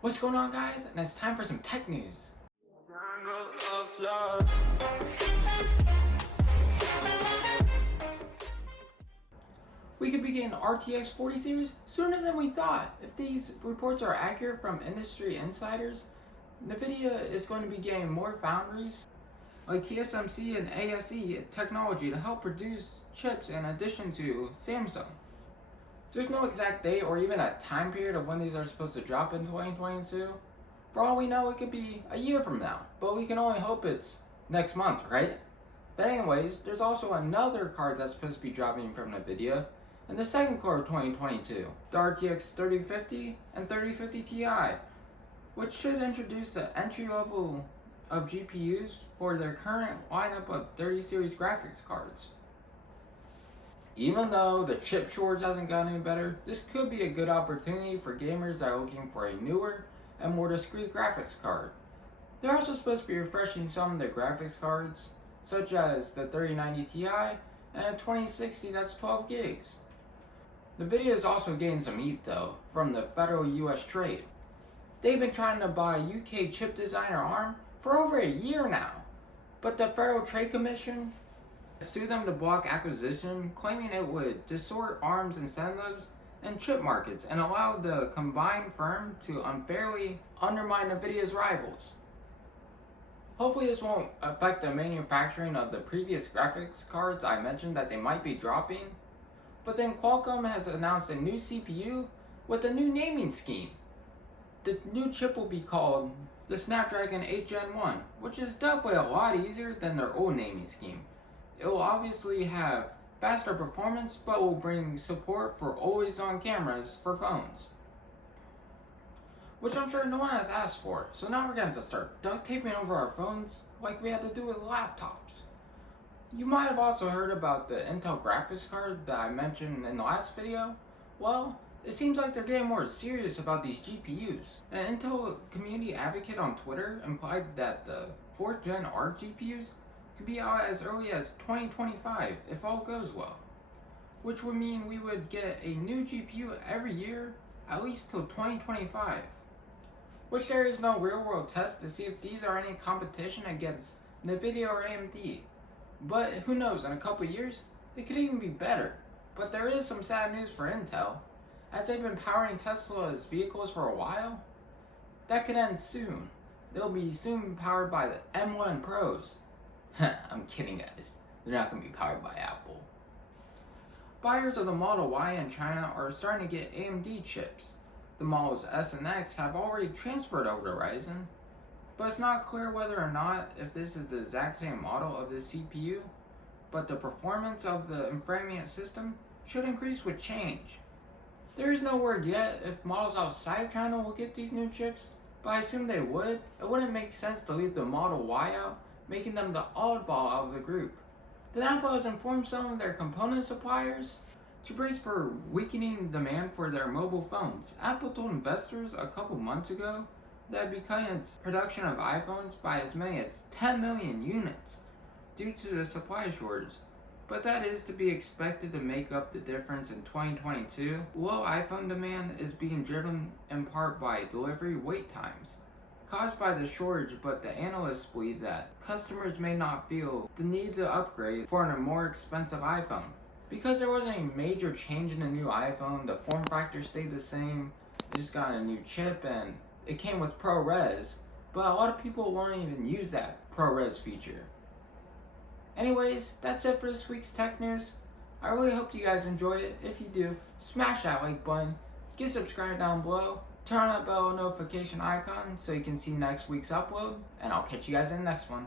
What's going on, guys? And it's time for some tech news. We could begin RTX 40 series sooner than we thought. If these reports are accurate from industry insiders, Nvidia is going to be getting more foundries like TSMC and ASE technology to help produce chips in addition to Samsung. There's no exact date or even a time period of when these are supposed to drop in 2022. For all we know, it could be a year from now, but we can only hope it's next month, right? But anyways, there's also another card that's supposed to be dropping from Nvidia in the second quarter of 2022, the RTX 3050 and 3050 Ti, which should introduce the entry level of GPUs for their current lineup of 30 series graphics cards. Even though the chip shortage hasn't gotten any better, this could be a good opportunity for gamers that are looking for a newer and more discreet graphics card. They're also supposed to be refreshing some of their graphics cards, such as the 3090 Ti and a 2060 that's 12 gigs. Nvidia is also getting some heat though from the federal US trade. They've been trying to buy UK chip designer ARM for over a year now, but the Federal Trade Commission sued them to block acquisition, claiming it would distort ARM's incentives and chip markets and allow the combined firm to unfairly undermine Nvidia's rivals. Hopefully this won't affect the manufacturing of the previous graphics cards I mentioned that they might be dropping, but then Qualcomm has announced a new CPU with a new naming scheme. The new chip will be called the Snapdragon 8 Gen 1, which is definitely a lot easier than their old naming scheme. It will obviously have faster performance, but will bring support for always-on cameras for phones, which I'm sure no one has asked for. So now we're going to start duct taping over our phones like we had to do with laptops. You might have also heard about the Intel graphics card that I mentioned in the last video. Well, it seems like they're getting more serious about these GPUs. An Intel community advocate on Twitter implied that the 4th gen ARC GPUs could be out as early as 2025 if all goes well, which would mean we would get a new GPU every year at least till 2025, which there is no real world test to see if these are any competition against Nvidia or AMD, but who knows, in a couple years they could even be better. But there is some sad news for Intel, as they've been powering Tesla's vehicles for a while. That could end soon. They'll be soon powered by the M1 Pros. I'm kidding, guys. They're not going to be powered by Apple. Buyers of the Model Y in China are starting to get AMD chips. The Models S and X have already transferred over to Ryzen, but it's not clear whether or not if this is the exact same model of this CPU, but the performance of the Inframeant system should increase with change. There is no word yet if models outside of China will get these new chips, but I assume they would. It wouldn't make sense to leave the Model Y out, making them the oddball out of the group. Then Apple has informed some of their component suppliers to brace for weakening demand for their mobile phones. Apple told investors a couple months ago that it would be cutting its production of iPhones by as many as 10 million units due to the supply shortage. But that is to be expected to make up the difference in 2022. Low iPhone demand is being driven in part by delivery wait times caused by the shortage, but the analysts believe that customers may not feel the need to upgrade for a more expensive iPhone. Because there wasn't a major change in the new iPhone, the form factor stayed the same, it just got a new chip and it came with ProRes, but a lot of people won't even use that ProRes feature. Anyways, that's it for this week's tech news. I really hope you guys enjoyed it. If you do, smash that like button, get subscribed down below, turn on that bell notification icon so you can see next week's upload, and I'll catch you guys in the next one.